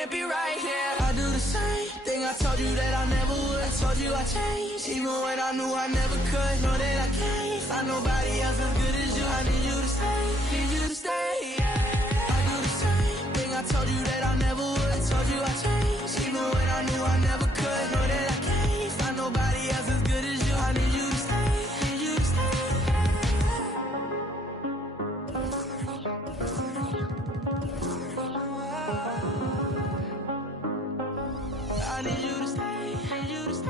can't be right here. I do the same thing I told you that I never would. I told you I changed, even when I knew I never could. Know that I can't find nobody else as good as you. I need you to stay, need you to stay, yeah. I do the same thing I told you that I never would. I told you I changed, even when I knew I never could. Know that I can't find nobody else as good as you. I need you to stay, need you to stay, I need you to stay, need you to stay.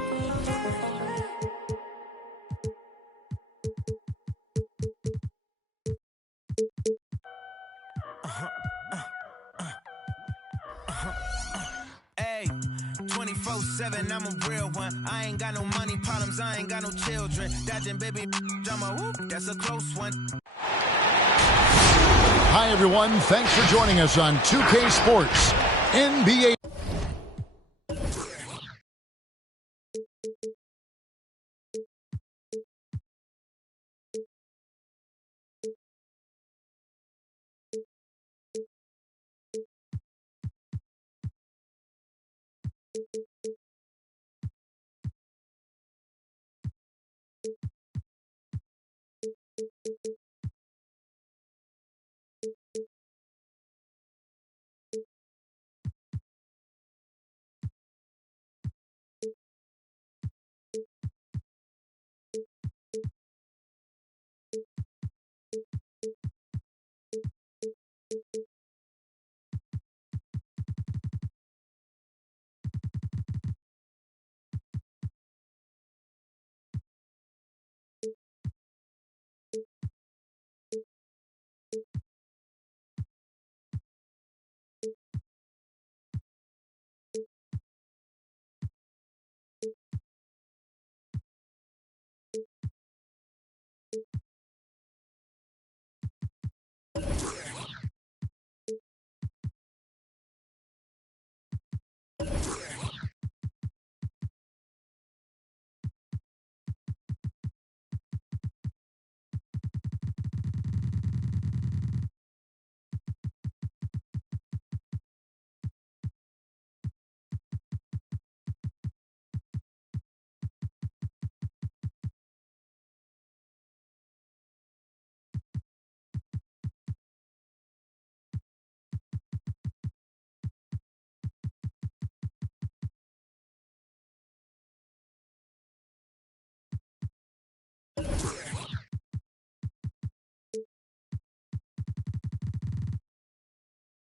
Hey, 24/7, I'm a real one. I ain't got no money problems, I ain't got no children. Dodging baby, I'm a whoop, that's a close one. Hi, everyone. Thanks for joining us on 2K Sports NBA.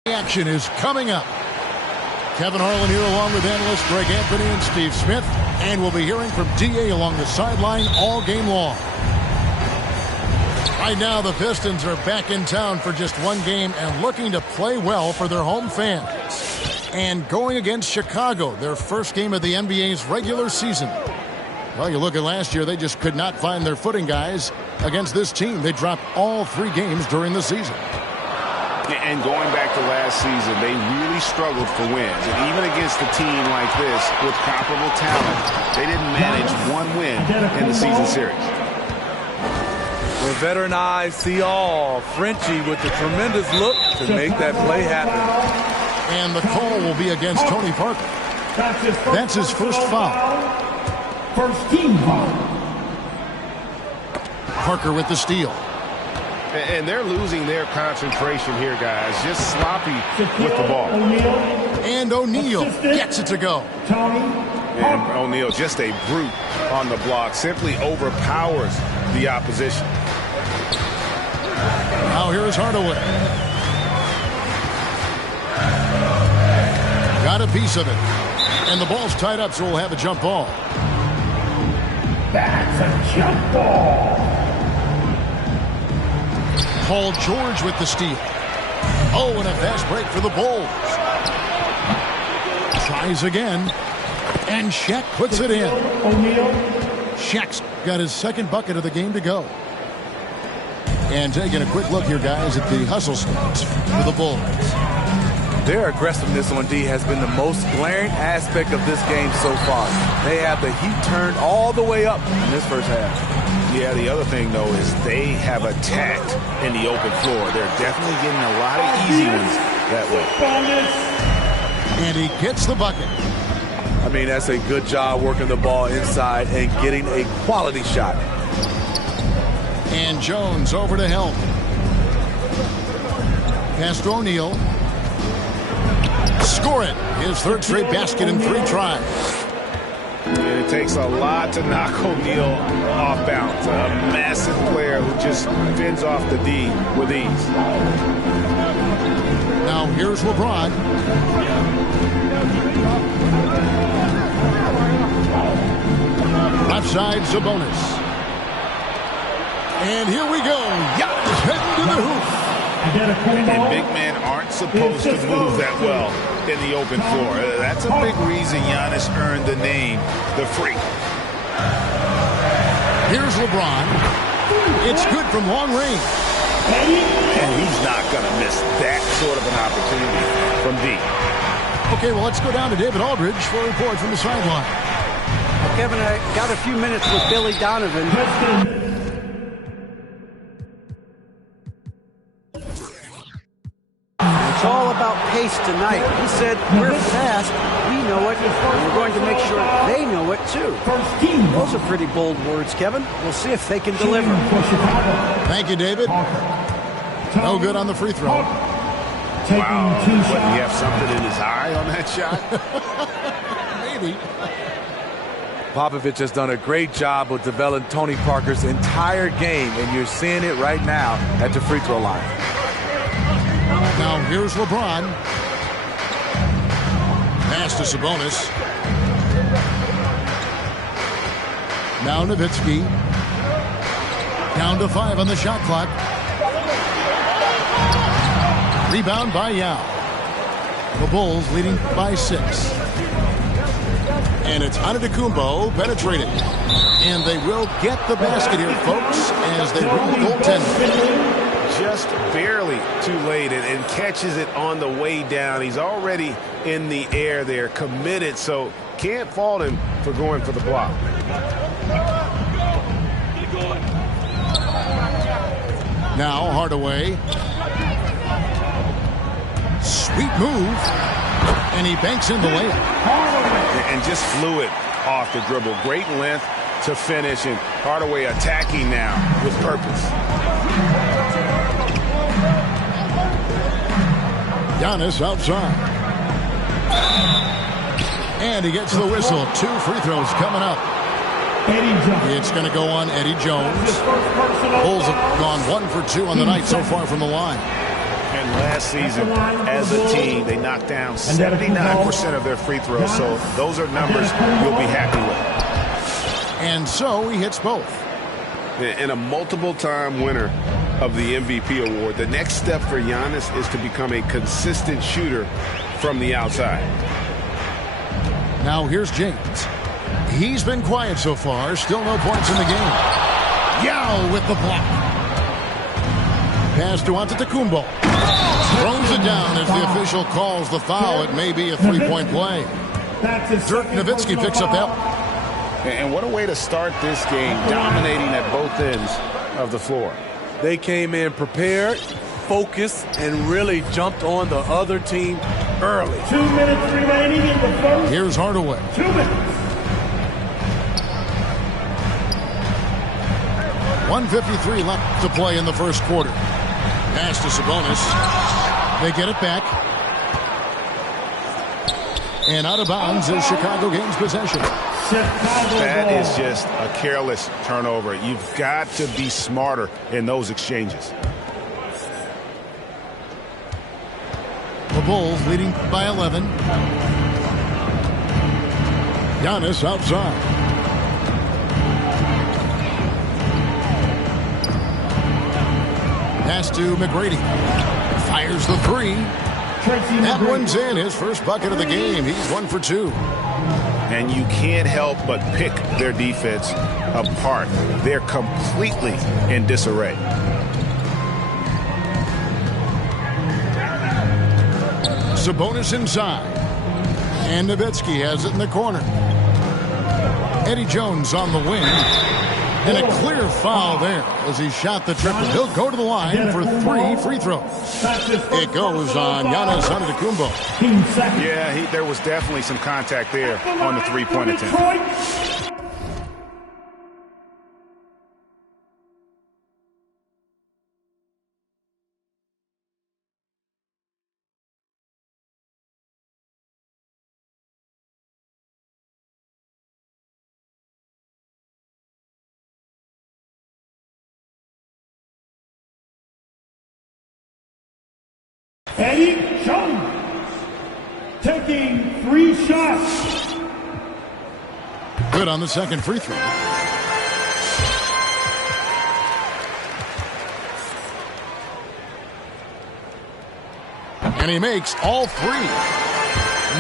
Action is coming up. Kevin Harlan here along with analysts Greg Anthony and Steve Smith. And we'll be hearing from D.A. along the sideline all game long. Right now, the Pistons are back in town for just one game and looking to play well for their home fans. And going against Chicago, their first game of the NBA's regular season. Well, you look at last year, they just could not find their footing, guys. Against this team, they dropped all 3 games during the season. And going back to last season, they really struggled for wins. And even against a team like this with comparable talent, they didn't manage one win in the season series. Where veteran eyes see all. Frenchie with the tremendous look to make that play happen. And the call will be against Tony Parker. That's his first foul. First team foul. Parker with the steal. And they're losing their concentration here, guys. Just sloppy with the ball. And O'Neal gets it to go. And O'Neal, just a brute on the block, simply overpowers the opposition. Now here's Hardaway. Got a piece of it. And the ball's tied up, so we'll have a jump ball. That's a jump ball. Paul George with the steal. Oh, and a fast break for the Bulls. Tries again. And Shaq puts it in. Shaq's got his second bucket of the game to go. And taking a quick look here, guys, at the hustle stats for the Bulls. Their aggressiveness on D has been the most glaring aspect of this game so far. They have the heat turned all the way up in this first half. Yeah, the other thing, though, is they have attacked in the open floor. They're definitely getting a lot of easy ones that way. And he gets the bucket. I mean, that's a good job working the ball inside and getting a quality shot. And Jones over to help. Pass to O'Neal. Score it. His third straight basket in 3 tries. And it takes a lot to knock O'Neal off balance. A massive player who just fends off the D with ease. Now here's LeBron. Left side, Sabonis. And here we go. Giannis heading to the hoop. And big men aren't supposed to move that well in the open floor. That's a big reason Giannis earned the name, the Freak. Here's LeBron. It's good from long range. And he's not going to miss that sort of an opportunity from deep. Okay, well, let's go down to David Aldridge for a report from the sideline. Kevin, I got a few minutes with Billy Donovan. It's all about pace tonight. He said, we're fast, we know it, and we're going to make sure they know it too. Those are pretty bold words, Kevin. We'll see if they can deliver. Thank you, David. No good on the free throw. Wow, what, he have something in his eye on that shot? Maybe. Popovich has done a great job of developing Tony Parker's entire game, and you're seeing it right now at the free throw line. Now here's LeBron. Pass to Sabonis. Now Nowitzki. Down to 5 on the shot clock. Rebound by Yao. The Bulls leading by 6. And it's Antetokounmpo penetrating. And they will get the basket here, folks, as they rule goaltender. Just barely too late and catches it on the way down. He's already in the air there, committed, so can't fault him for going for the block. Now Hardaway. Sweet move. And he banks in the layup. And just flew it off the dribble. Great length to finish, and Hardaway attacking now with purpose. Giannis outside. And he gets the whistle. 2 free throws coming up. It's going to go on Eddie Jones. Bulls have gone 1 for 2 on the night so far from the line. And last season, as a team, they knocked down 79% of their free throws, so those are numbers you'll be happy with. And so he hits both. And a multiple-time winner of the MVP award, the next step for Giannis is to become a consistent shooter from the outside. Now here's James. He's been quiet so far. Still no points in the game. Yao with the block. Pass to Antetokounmpo. Throws it down as the official calls the foul. It may be a 3-point play. Dirk Nowitzki picks up that. And what a way to start this game, dominating at both ends of the floor. They came in prepared, focused, and really jumped on the other team early. 2 minutes remaining in the first. Here's Hardaway. 2 minutes. 1:53 left to play in the first quarter. Pass to Sabonis. They get it back. And out of bounds is Chicago gains possession. That is just a careless turnover. You've got to be smarter in those exchanges. The Bulls leading by 11. Giannis outside. Pass to McGrady. Fires the 3. That one's in. His first bucket of the game. He's 1 for 2. And you can't help but pick their defense apart. They're completely in disarray. Sabonis inside. And Nowitzki has it in the corner. Eddie Jones on the wing. And a clear foul there as he shot the triple. He'll go to the line for 3 free throws. It goes on Giannis Antetokounmpo. Yeah, there was definitely some contact there on the three-point attempt. Eddie Jones taking 3 shots. Good on the second free throw. And he makes all 3.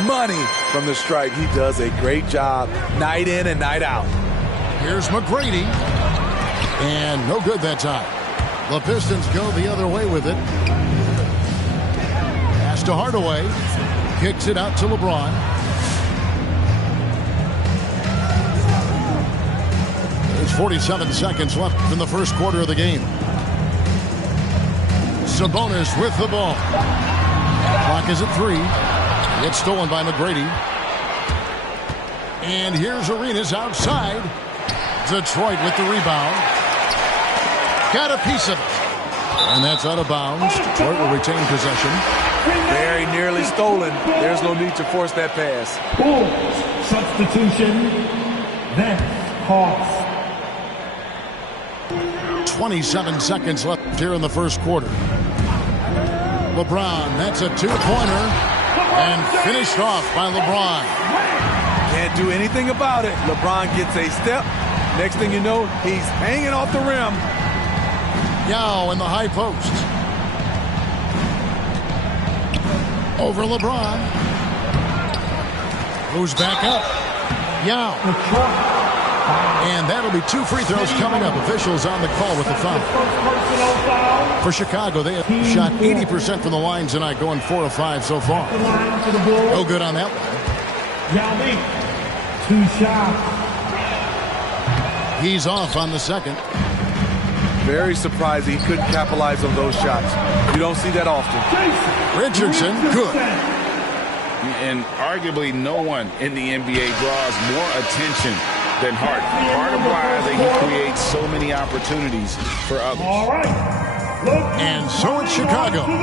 Money from the stripe. He does a great job night in and night out. Here's McGrady. And no good that time. The Pistons go the other way with it. Pass to Hardaway. Kicks it out to LeBron. There's 47 seconds left in the first quarter of the game. Sabonis with the ball. Clock is at 3. It's stolen by McGrady. And here's Arenas outside. Detroit with the rebound. Got a piece of it. And that's out of bounds. Detroit will retain possession. Very nearly stolen. There's no need to force that pass. Bulls substitution. Then Hawks. 27 seconds left here in the first quarter. LeBron, that's a 2-pointer. And finished off by LeBron. Can't do anything about it. LeBron gets a step. Next thing you know, he's hanging off the rim. Yao in the high post. Over LeBron. Moves back up. Yao. And that'll be 2 free throws coming up. Officials on the call with the foul. For Chicago, they have shot 80% from the line tonight, going 4 of 5 so far. No good on that one. Yao Ming, 2 shots. He's off on the second. Very surprised he couldn't capitalize on those shots. You don't see that often. Richardson, good. And arguably no one in the NBA draws more attention than Harden. Part of why he creates so many opportunities for others. All right. And so it's Chicago. Come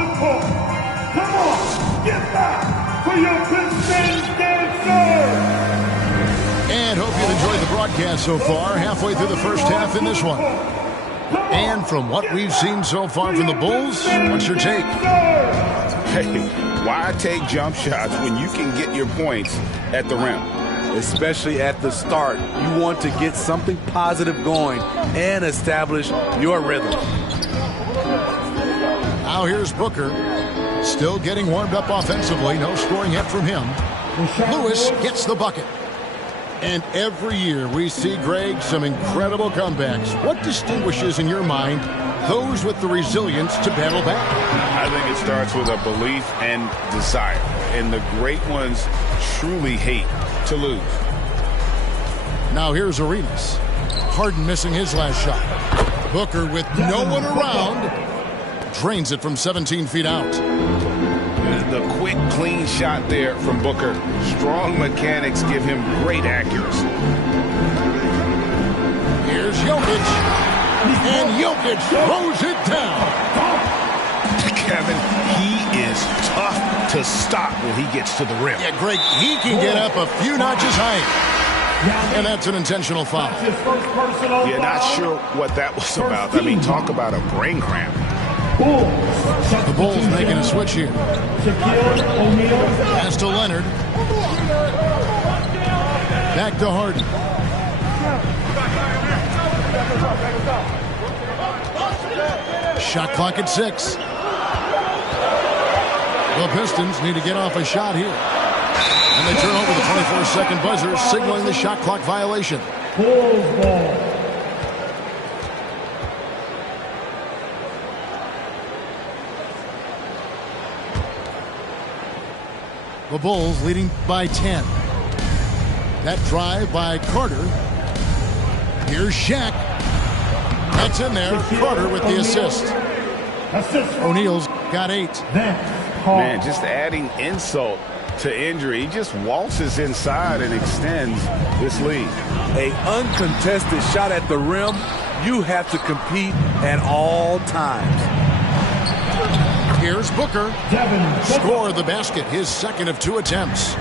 on, get back for your Pistons dancer. And hope you've enjoyed the broadcast so far. Halfway through the first half in this one. And from what we've seen so far from the Bulls, what's your take? Hey, why take jump shots when you can get your points at the rim? Especially at the start. You want to get something positive going and establish your rhythm. Now here's Booker. Still getting warmed up offensively. No scoring yet from him. Lewis gets the bucket. And every year we see, Greg, some incredible comebacks. What distinguishes, in your mind, those with the resilience to battle back? I think it starts with a belief and desire. And the great ones truly hate to lose. Now here's Arenas. Harden missing his last shot. Booker with no one around. Drains it from 17 feet out. The quick, clean shot there from Booker. Strong mechanics give him great accuracy. Here's Jokic. And Jokic throws it down. Kevin, he is tough to stop when he gets to the rim. Yeah, Greg, he can get up a few notches higher. And that's an intentional foul. Yeah, not sure what that was about. I mean, talk about a brain cramp. The Bulls making a switch here. Pass to Leonard. Back to Harden. Shot clock at 6. The Pistons need to get off a shot here. And they turn over the 24-second buzzer, signaling the shot clock violation. Bulls ball. The Bulls leading by 10. That drive by Carter. Here's Shaq. That's in there. Carter with the assist. O'Neal's got 8. Man, just adding insult to injury. He just waltzes inside and extends this lead. An uncontested shot at the rim. You have to compete at all times. Here's Booker. Score the basket, his second of 2 attempts.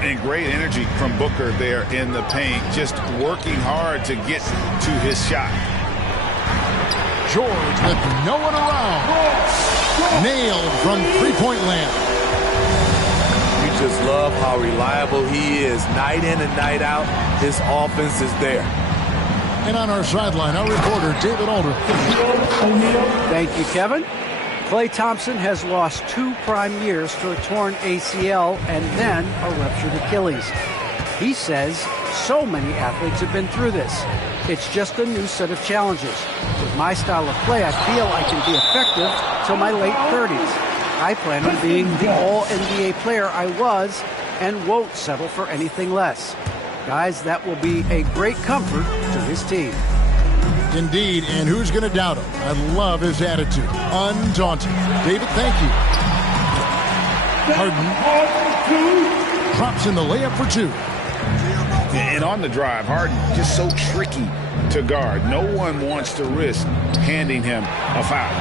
And great energy from Booker there in the paint, just working hard to get to his shot. George with no one around. Nailed from three-point land. You just love how reliable he is. Night in and night out, his offense is there. And on our sideline, our reporter, David Aldridge. Thank you, Kevin. Klay Thompson has lost 2 prime years to a torn ACL and then a ruptured Achilles. He says so many athletes have been through this. It's just a new set of challenges. With my style of play, I feel I can be effective till my late 30s. I plan on being the all-NBA player I was and won't settle for anything less. Guys, that will be a great comfort to his team. Indeed, and who's going to doubt him? I love his attitude. Undaunted. David, thank you. Harden drops in the layup for 2. And on the drive, Harden just so tricky to guard. No one wants to risk handing him a foul.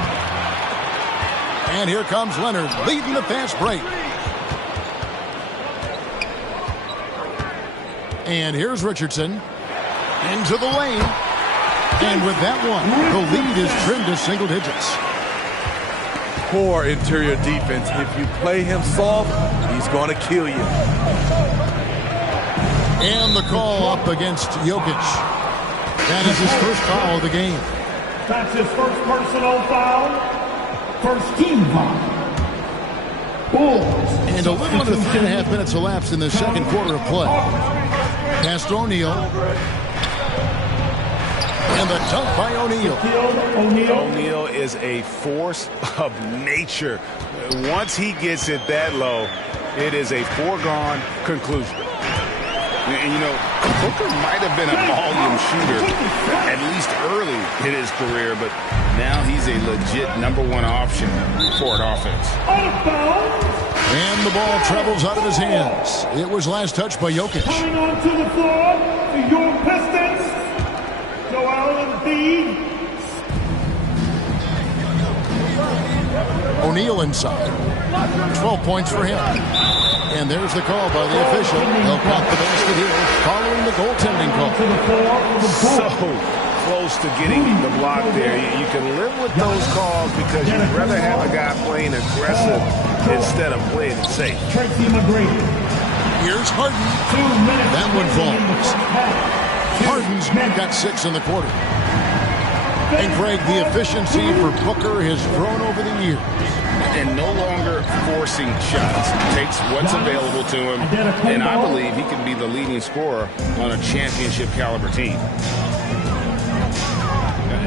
And here comes Leonard leading the fast break. And here's Richardson into the lane. And with that one, the lead is trimmed to single digits. Poor interior defense. If you play him soft, he's going to kill you. And the call up against Jokic. That is his first foul of the game. That's his first personal foul. First team foul. Bulls. And a little under 3.5 minutes elapsed in the second quarter of play. Pass to O'Neal. And the dunk by O'Neal. O'Neal is a force of nature. Once he gets it that low, it is a foregone conclusion. And, you know, Booker might have been a volume shooter, at least early in his career, but now he's a legit #1 option for an offense. And the ball travels out of his hands. It was last touched by Jokic. Coming onto the floor for your Pistons, Joel Embiid. O'Neal inside. 12 points for him. And there's the call by the official. They'll count the basket here following the goaltending call. So close to getting the block there. You can live with those calls because you'd rather have a guy playing aggressive instead of playing it safe. Tracy McGrady. Here's Harden. That one falls. Harden's got 6 in the quarter. And Greg, the efficiency for Booker has grown over the years. And no longer forcing shots. Takes what's available to him. And I believe he can be the leading scorer on a championship caliber team.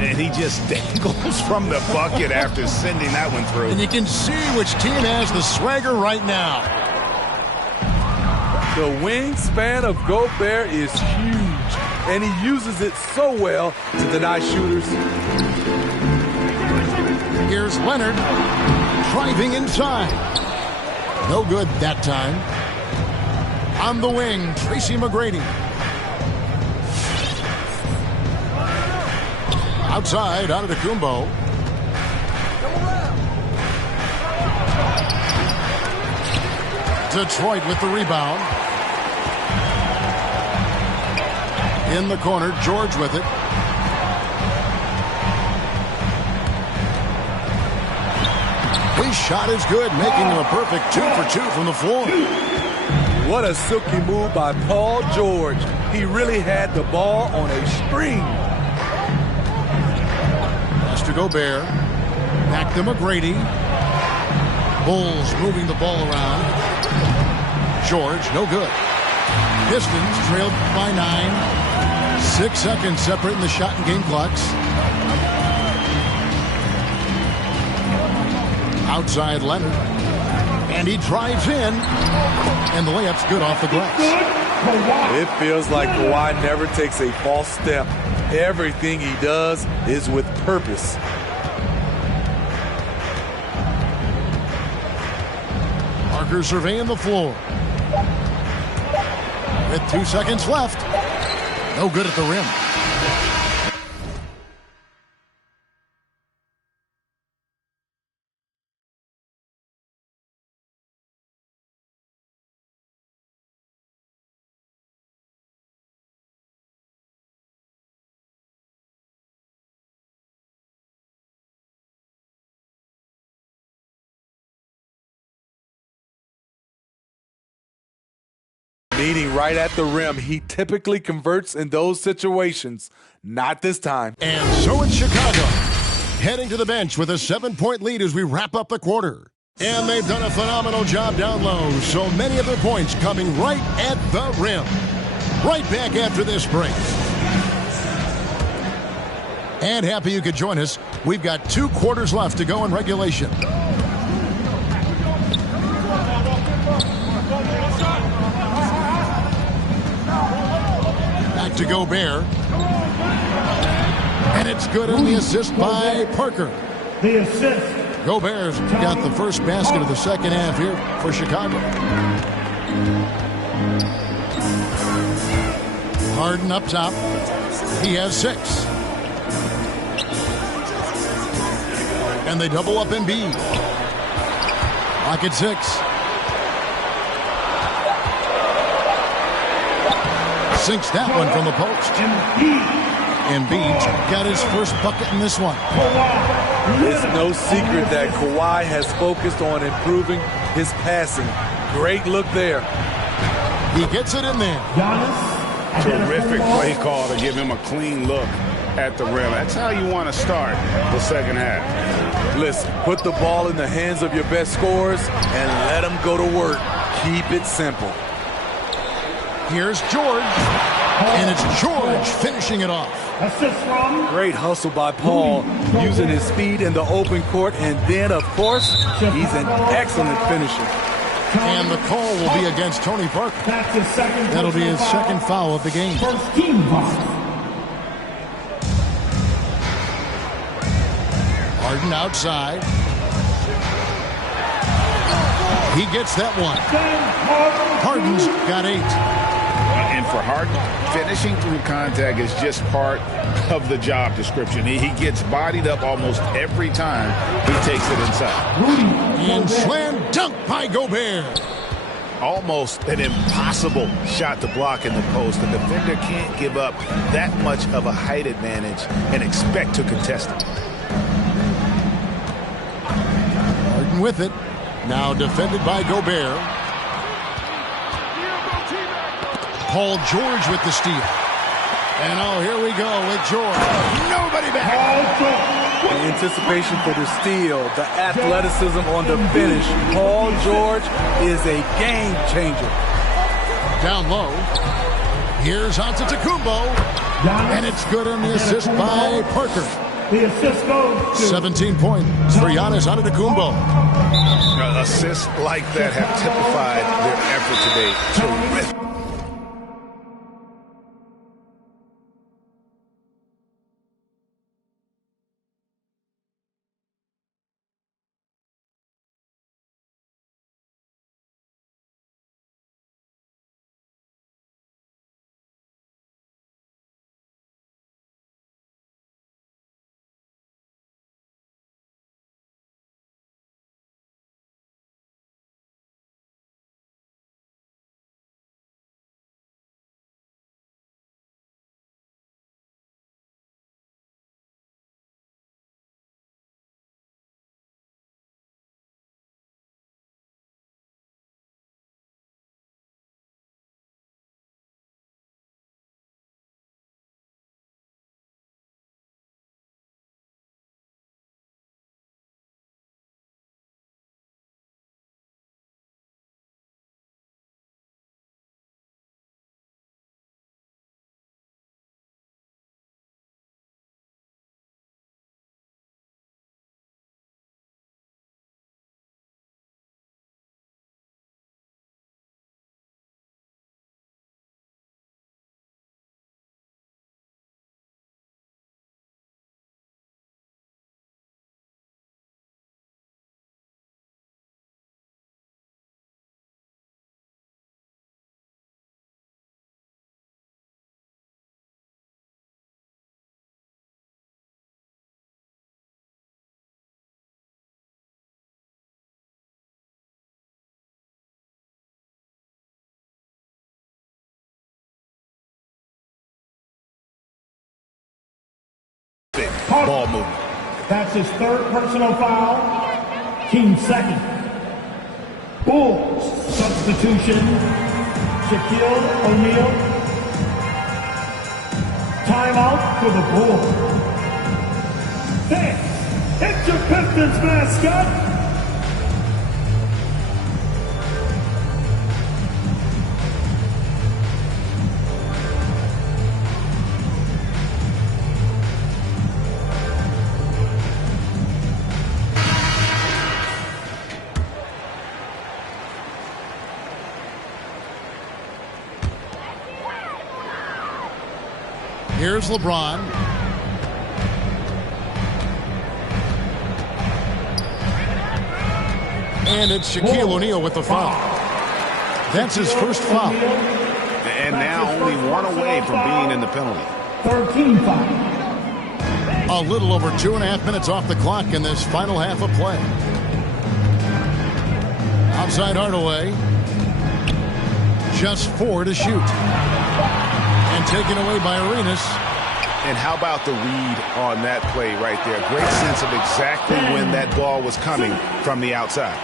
And he just dangles from the bucket after sending that one through. And you can see which team has the swagger right now. The wingspan of Gobert is huge, and he uses it so well to deny shooters. Here's Leonard driving inside. No good that time. On the wing, Tracy McGrady. Outside, Antetokounmpo. Detroit with the rebound. In the corner, George with it. His shot is good, making him a perfect 2 for 2 from the floor. What a silky move by Paul George. He really had the ball on a string. Pass to Gobert. Back to McGrady. Bulls moving the ball around. George, no good. Pistons trailed by 9. 6 seconds separating the shot and game clocks. Outside Leonard. And he drives in. And the layup's good off the glass. It feels like Kawhi never takes a false step. Everything he does is with purpose. Parker surveying the floor. With 2 seconds left. No good at the rim. Meeting right at the rim. He typically converts in those situations. Not this time. And so it's Chicago, heading to the bench with a 7-point lead as we wrap up the quarter. And they've done a phenomenal job down low, so many of their points coming right at the rim. Right back after this break. And happy you could join us. We've got 2 quarters left to go in regulation. Back to Gobert. And it's good on the assist by Parker. The assist. Gobert's got the first basket of the second half here for Chicago. Harden up top. He has 6. And they double up Embiid. Lock at 6. Sinks that one from the post. Embiid's got his first bucket in this one. It's no secret that Kawhi has focused on improving his passing. Great look there. He gets it in there. Terrific play call to give him a clean look at the rim. That's how you want to start the second half. Listen, put the ball in the hands of your best scorers and let them go to work. Keep it simple. Here's George. And it's George finishing it off. Great hustle by Paul, using his speed in the open court. And then, of course, he's an excellent finisher. And the call will be against Tony Parker. That'll be his second foul of the game. First team foul. Harden outside. He gets that one. Harden's got 8. And for Harden, finishing through contact is just part of the job description. He gets bodied up almost every time he takes it inside. And slam dunk by Gobert. Almost an impossible shot to block in the post. The defender can't give up that much of a height advantage and expect to contest it. Harden with it. Now defended by Gobert. Paul George with the steal. And oh, here we go with George. Nobody back. The anticipation for the steal, the athleticism on the finish. Paul George is a game changer. Down low. Here's Antetokounmpo. And it's good on the assist by Parker. The assist goes to 17 points for Giannis Antetokounmpo. Assists like that have typified their effort today. Terrific. ball movement. That's his third personal foul. Team second. Bulls substitution. Shaquille O'Neal. Timeout for the Bulls. Fans, it's your Pistons mascot. Here's LeBron. And it's Shaquille O'Neal with the foul. That's his first foul. And now only one away from being in the penalty. 13 foul. A little over 2.5 minutes off the clock in this final half of play. Outside Hardaway. Just 4 to shoot. And taken away by Arenas. And how about the read on that play right there? Great sense of exactly when that ball was coming from the outside.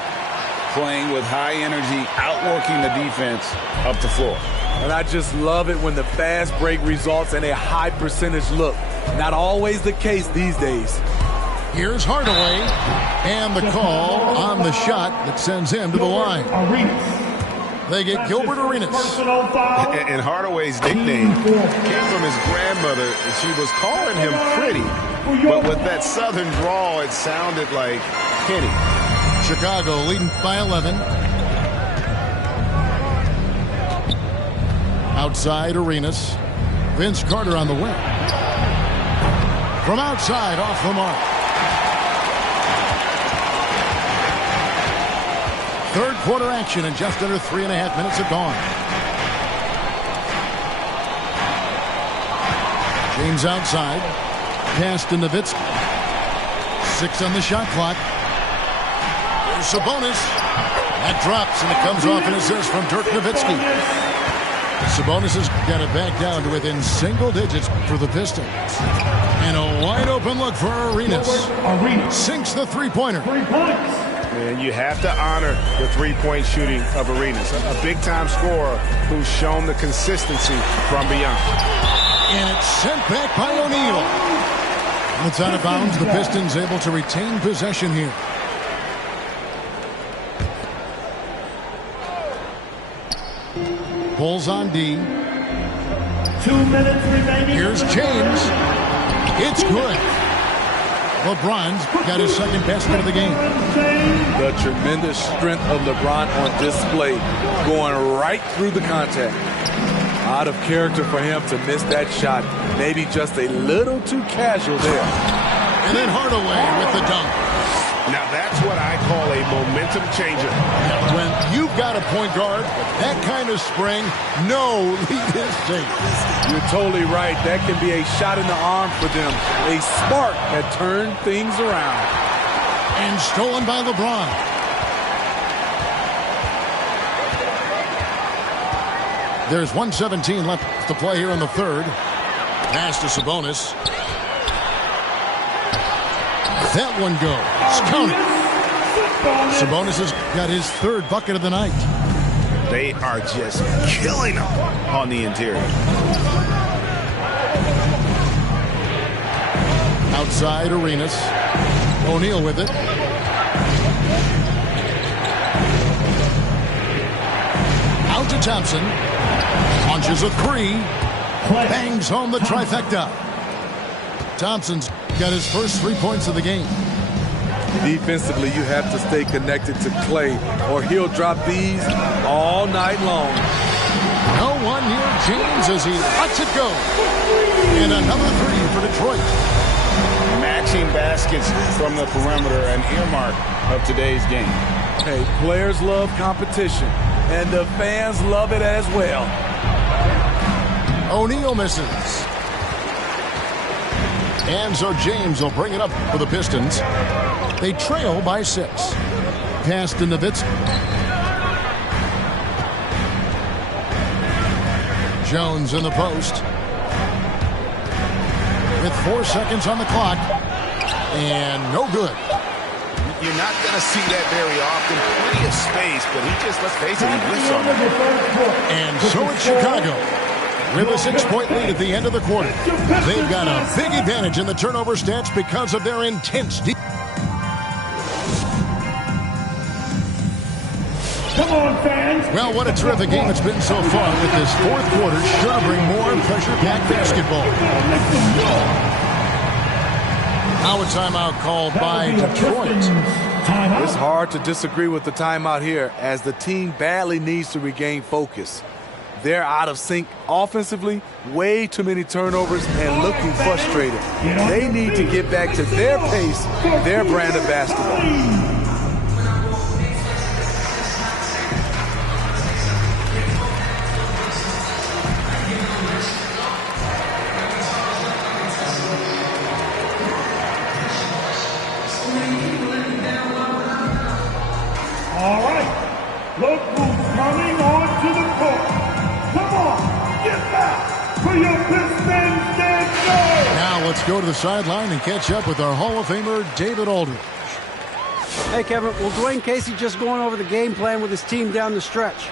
Playing with high energy, outworking the defense up the floor. And I just love it when the fast break results in a high percentage look. Not always the case these days. Here's Hardaway. And the call on the shot that sends him to the line. They get Gilbert Arenas. And Hardaway's nickname came from his grandmother. She was calling him pretty. But with that southern drawl, it sounded like Penny. Chicago leading by 11. Outside Arenas. Vince Carter on the wing. From outside, off the mark. Third quarter action in just under 3.5 minutes have gone. James outside. Pass to Nowitzki. 6 on the shot clock. There's Sabonis. That drops, and it comes off an assist from Dirk Nowitzki. Sabonis has got it back down to within single digits for the Pistons. And a wide open look for Arenas. Sinks the three-pointer. 3 points. And you have to honor the three-point shooting of Arenas. A big-time scorer who's shown the consistency from beyond. And it's sent back by O'Neal. It's out of bounds. The Pistons able to retain possession here. Bulls on D. 2 minutes remaining. Here's James. It's good. LeBron's got his second basket of the game. The tremendous strength of LeBron on display, going right through the contact. Out of character for him to miss that shot. Maybe just a little too casual there. And then Hardaway with the dunk. Now that's what I call a momentum changer. When you've got a point guard, that kind of spring, no lead is safe. You're totally right. That can be a shot in the arm for them. A spark that turned things around. And stolen by LeBron. There's 1:17 left to play here in the third. Pass to Sabonis. That one goes. Counted. Sabonis has got his third bucket of the night. They are just killing them on the interior. Outside Arenas. O'Neal with it. Out to Thompson. Launches a three. Bangs home the trifecta. Thompson's got his first 3 points of the game. Defensively, you have to stay connected to Clay, or he'll drop these all night long. No one near James as he lets it go. And another three for Detroit. Matching baskets from the perimeter, an earmark of today's game. Hey, players love competition, and the fans love it as well. O'Neal misses. And so James will bring it up for the Pistons. They trail by 6. Pass to Nowitzki. Jones in the post. with 4 seconds on the clock. And no good. You're not going to see that very often. Plenty of space, but he just, let's face it, he whiffs on it. And so it's Chicago with a 6-point lead at the end of the quarter. They've got a big advantage in the turnover stats because of their intense defense. Come on, fans. Well, what a terrific game it's been so far with this fourth quarter. Sure to bring more pressure-packed basketball. Now a timeout called by Detroit. It's hard to disagree with the timeout here as the team badly needs to regain focus. They're out of sync offensively, way too many turnovers, and looking frustrated. They need to get back to their pace, their brand of basketball. All right, look who's coming on to the court. Come on, get back for your Pistons, Dan. Now let's go to the sideline and catch up with our Hall of Famer, David Aldridge. Hey, Kevin, well, Dwayne Casey just going over the game plan with his team down the stretch.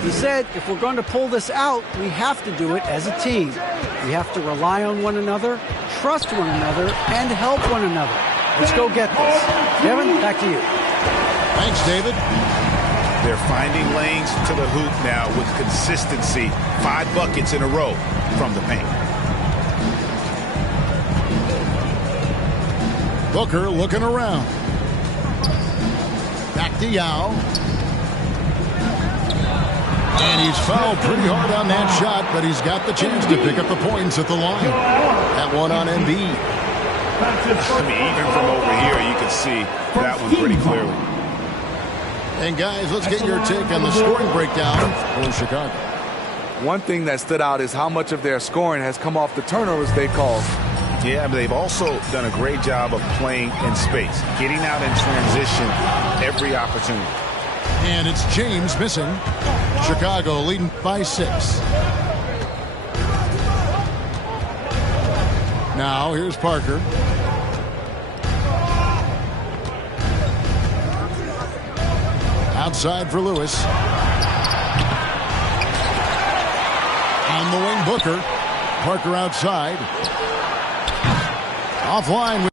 He said if we're going to pull this out, we have to do it as a team. We have to rely on one another, trust one another, and help one another. Let's go get this. Kevin, back to you. Thanks, David. They're finding lanes to the hoop now with consistency. 5 buckets in a row from the paint. Booker looking around. Back to Yao. And he's fouled pretty hard on that shot, but he's got the chance to pick up the points at the line. That one on Embiid. I mean, even from over here, you can see that one pretty clearly. And guys, let's get your take on the scoring breakdown for Chicago. One thing that stood out is how much of their scoring has come off the turnovers they caused. Yeah, but they've also done a great job of playing in space, getting out in transition every opportunity. And it's James missing. Chicago leading by 6. Now here's Parker. Outside for Lewis. On the wing, Booker. Parker outside. Offline with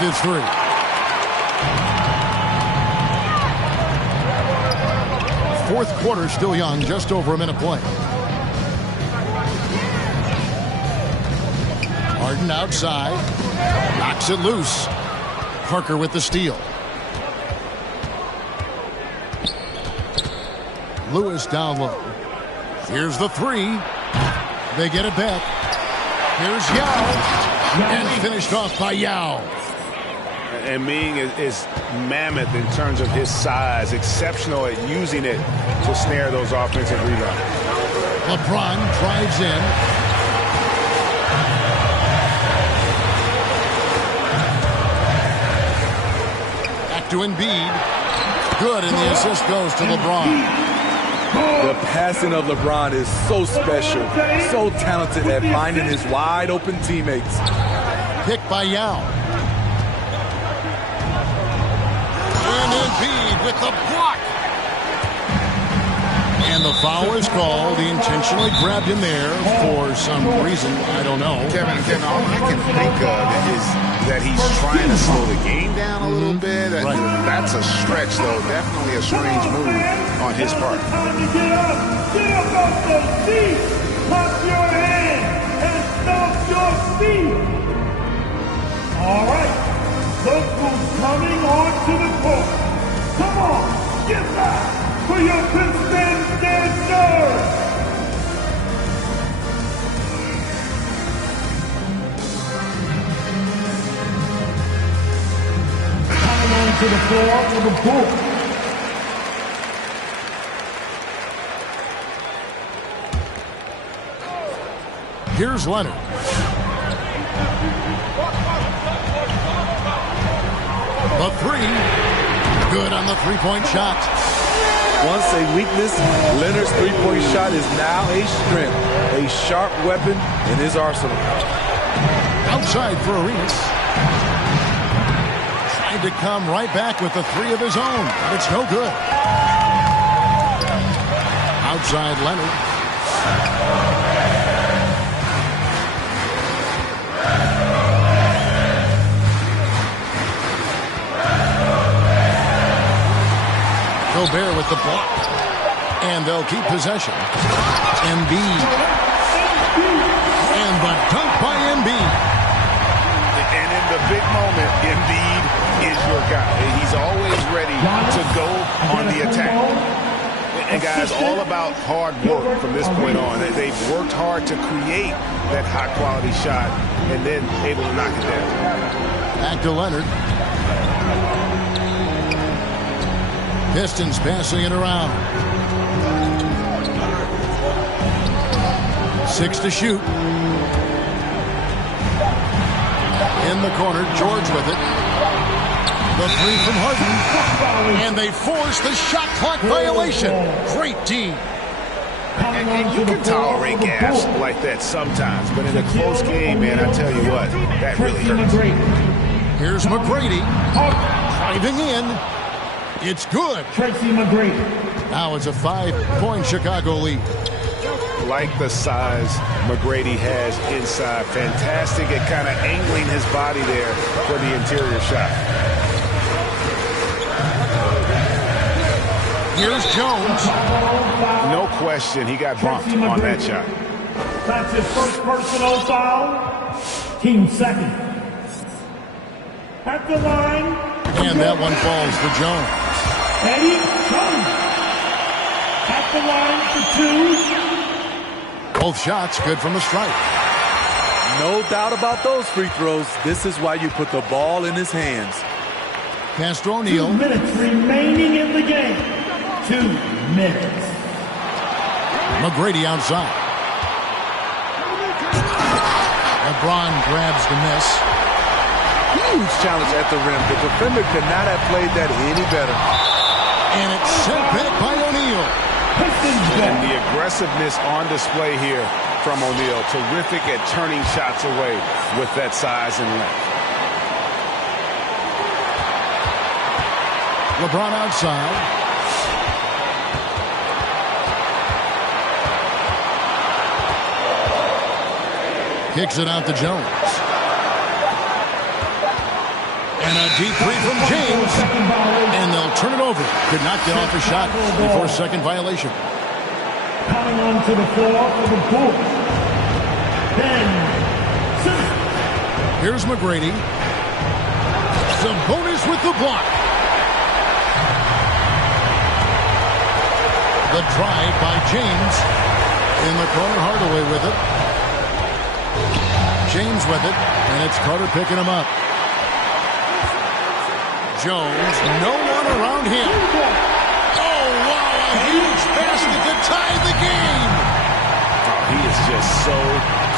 his 3. Fourth quarter still young, just over a minute play. Harden outside, knocks it loose. Parker with the steal. Lewis down low. Here's the 3. They get it back. Here's Yao. And finished off by Yao. And Ming is mammoth in terms of his size, exceptional at using it to snare those offensive rebounds. LeBron drives in. Back to Embiid. Good, and the assist goes to LeBron. The passing of LeBron is so special, so talented at finding his wide open teammates. Picked by Yao. And Embiid with the block. And the foul is called. He intentionally grabbed him there for some reason. I don't know. Kevin, all I can think of is that he's trying to slow the game down a little bit. Right. That's a stretch, though. Definitely a strange move on his part. Time to get up. Get up off the seat. Clap your hands and stomp your feet. All right. Look who's coming onto the court. Come on. Get back for your Pistons dancers. Coming onto the floor for the Bulls. Here's Leonard. The three. Good on the three-point shot. Once a weakness, Leonard's three-point shot is now a strength, a sharp weapon in his arsenal. Outside for Arenas. Tried to come right back with the three of his own, but it's no good. Outside Leonard. Gobert with the block. And they'll keep possession. Embiid. And the dunk by Embiid. And in the big moment, Embiid is your guy. He's always ready to go on the attack. And guys, all about hard work from this point on. They've worked hard to create that high-quality shot and then able to knock it down. Back to Leonard. Pistons passing it around. 6 to shoot. In the corner, George with it. The three from Harden. And they force the shot clock violation. Great D. And you can tolerate gas like that sometimes, but in a close game, man, I tell you what, that really hurts. Here's McGrady. Driving in. It's good. Tracy McGrady. Now it's a 5-point Chicago lead. Like the size McGrady has inside. Fantastic at kind of angling his body there for the interior shot. Here's Jones. No question, he got bumped on that shot. That's his first personal foul. Team second. At the line. And that one falls for Jones. Eddie Jones. At the line for 2. Both shots good from the stripe. No doubt about those free throws. This is why you put the ball in his hands. Castro O'Neal. 2 minutes remaining in the game. 2 minutes. McGrady outside. LeBron grabs the miss. Huge challenge at the rim. The defender could not have played that any better. And it's sent back by O'Neal. And the aggressiveness on display here from O'Neal. Terrific at turning shots away with that size and length. LeBron outside. Kicks it out to Jones. And a deep three from James. And they'll turn it over. Could not get off a shot before second violation. Coming onto the floor for the Bulls. Ben Simmons. Here's McGrady. Sabonis with the block. The drive by James. In the corner, Hardaway with it. James with it. And it's Carter picking him up. Jones, no one around him. Oh, wow, a huge basket to tie the game. He is just so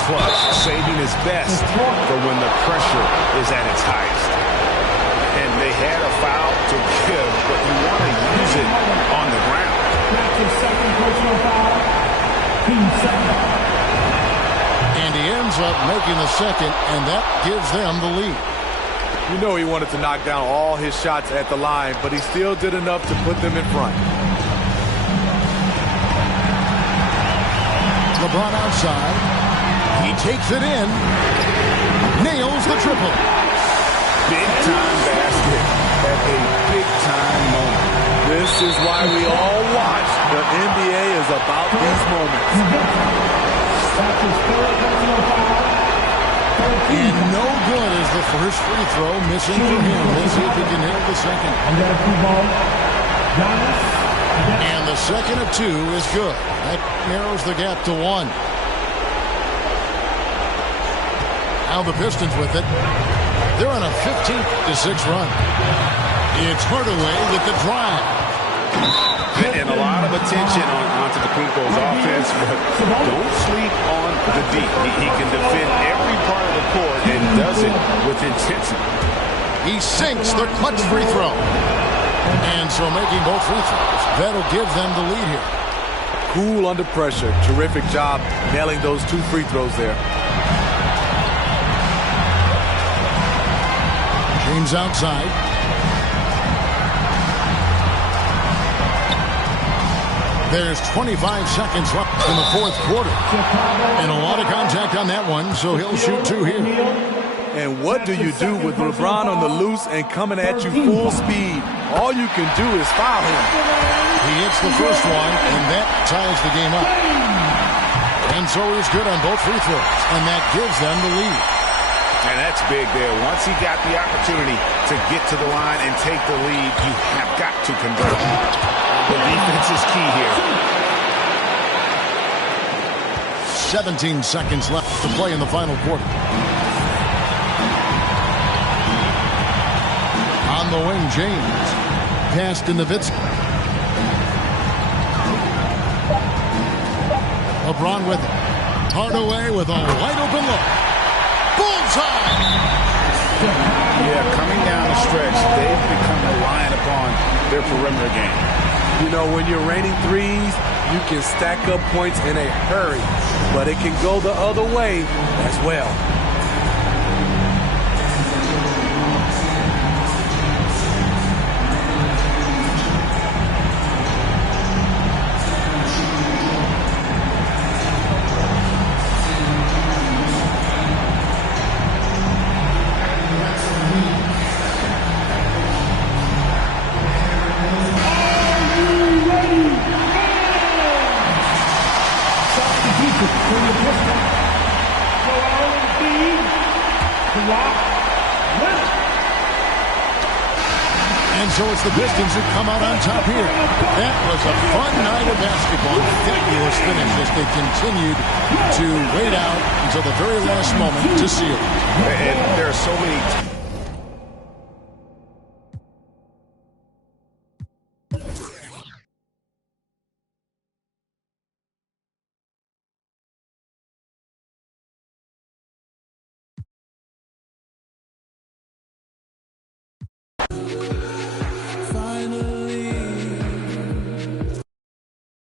clutch, saving his best for when the pressure is at its highest. And they had a foul to give, but you want to use it on the ground. That's his second personal foul. Team second. And he ends up making the second, and that gives them the lead. You know he wanted to knock down all his shots at the line, but he still did enough to put them in front. LeBron outside. He takes it in. Nails the triple. Big-time basket at a big-time moment. This is why we all watch. The NBA is about these moments. That's his third personal foul. And no good is the first free throw missing for him. We'll see if he can hit the second. And the second of 2 is good. That narrows the gap to 1. Now the Pistons with it. They're on a 15-6 run. It's Hardaway with the drive. And a lot of attention on Antetokounmpo's offense, but don't sleep on the D. He can defend every part of the court, and intensity. He sinks the clutch free throw. And so making both free throws, that'll give them the lead here. Cool under pressure. Terrific job nailing those 2 free throws there. James outside. There's 25 seconds left in the fourth quarter. And a lot of contact on that one, so he'll shoot 2 here. And what do you do with LeBron on the loose and coming at you full speed? All you can do is foul him. He hits the first one, and that ties the game up. And so he's good on both free throws, and that gives them the lead. And that's big there. Once he got the opportunity to get to the line and take the lead, you have got to convert. The defense is key here. 17 seconds left to play in the final quarter. On the wing, James. Pass to Nowitzki. LeBron with it. Hardaway with a wide open look. Bullseye! Yeah, coming down the stretch, they've become reliant upon their perimeter game. You know, when you're raining threes, you can stack up points in a hurry, but it can go the other way as well. And so it's the Pistons who come out on top here. That was a fun night of basketball. Fabulous finish as they continued to wait out until the very last moment to seal it. And there are so many